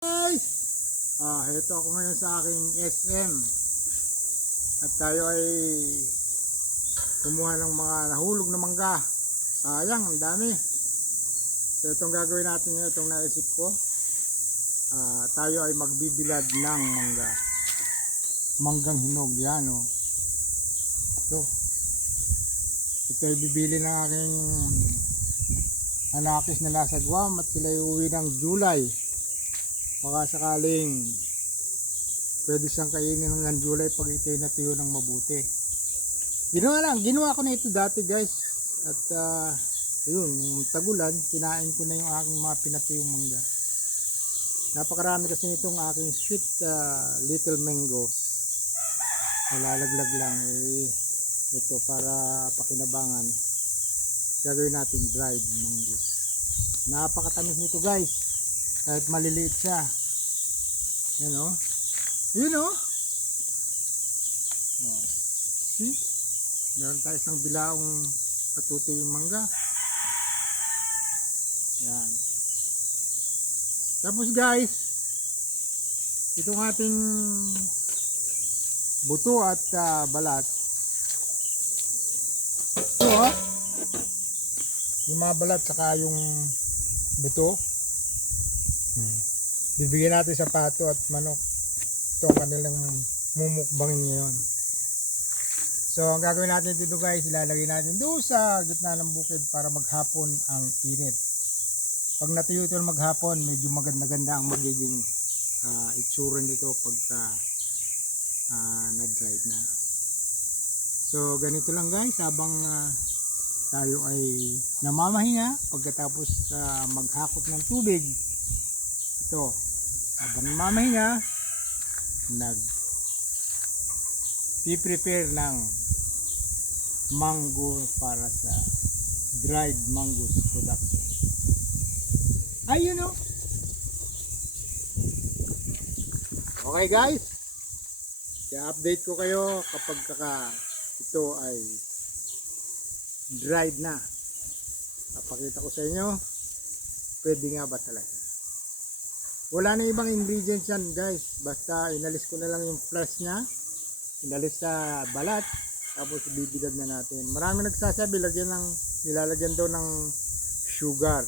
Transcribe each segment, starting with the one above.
Guys, ito ako ngayon sa aking SM at tayo ay kumuha ng mga nahulog na mangga. Sayang, ang dami. So itong gagawin natin ngayon, itong naisip ko, tayo ay magbibilad ng manggang hinog. Yan o. Ito ay bibili ng aking anakis na nasa Guam at sila ay uwi ng July. Baka sakaling pwede siyang kainin hanggang July pag ito'y natuyo ng mabuti. Ginawa ko na ito dati guys. At ayun, tagulan, kinain ko na yung aking mga pinatuyong mangga. Napakarami kasi nitong aking sweet little mangoes. Nalalaglag lang ito para pakinabangan. Gagawin natin dried mangoes. Napakatamis nito guys. Kahit maliliit siya. Yan o. Yun o. See? Meron tayo isang bilaong patutuyong mangga. Yan. Tapos guys, itong ating buto at balat. Ito o. Yung mga balat saka yung buto. Bibigyan natin sa pato at manok. Ito ang kanilang mumukbangin ngayon. So ang gagawin natin dito guys, ilalagay natin doon sa gitna ng bukid para maghapon ang init. Pag natuyo ito maghapon, medyo maganda-ganda ang magiging itsura nito pagka na-dried na. So ganito lang guys, habang tayo ay namamahinga pagkatapos maghakot ng tubig. Ito, habang mamahinga, nag-prepare ng mango para sa dried mangoes production. Ayun o. Okay guys, i-update ko kayo kapag ito ay dried na. Papakita ko sa inyo, pwede nga ba talaga. Wala na ibang ingredients yan guys, basta inalis ko na lang yung flesh nya, inalis sa balat, tapos bibidad na natin. Marami nagsasabi nilalagyan daw ng sugar.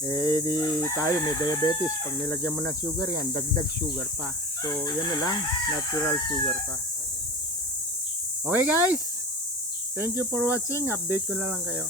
Di tayo may diabetes, pag nilagyan mo ng sugar yan, dagdag sugar pa. So yan na lang, natural sugar pa. Okay guys, thank you for watching, update ko na lang kayo.